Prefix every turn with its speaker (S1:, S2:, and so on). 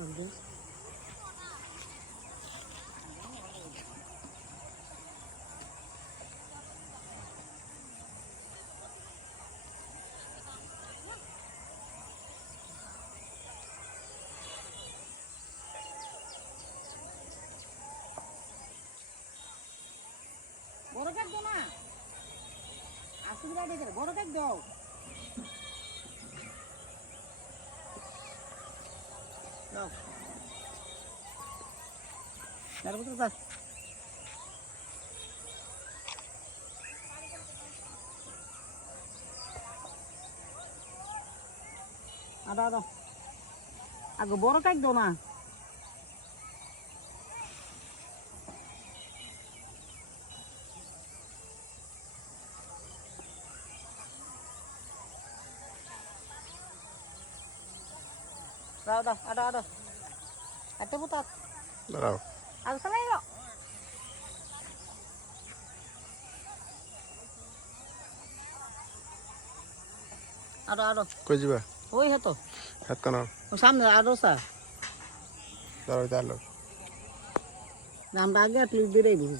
S1: চলবে বড় কাক দাও না। আসুবিধা দেখে বড় কাক দাও। আদা আদা আগে বড় কাক দাও না দাও দাও আদা আদা একটা পুতাত
S2: দাঁড়াও
S1: আদা চালাই গো আরো আরো
S2: কই যাবা
S1: ওই হতো
S2: হাত কানো
S1: ও সামনে আরো সা
S2: দাঁড়াও দাঁড়াও
S1: আমরা আগে আটলি দিলেই বুঝি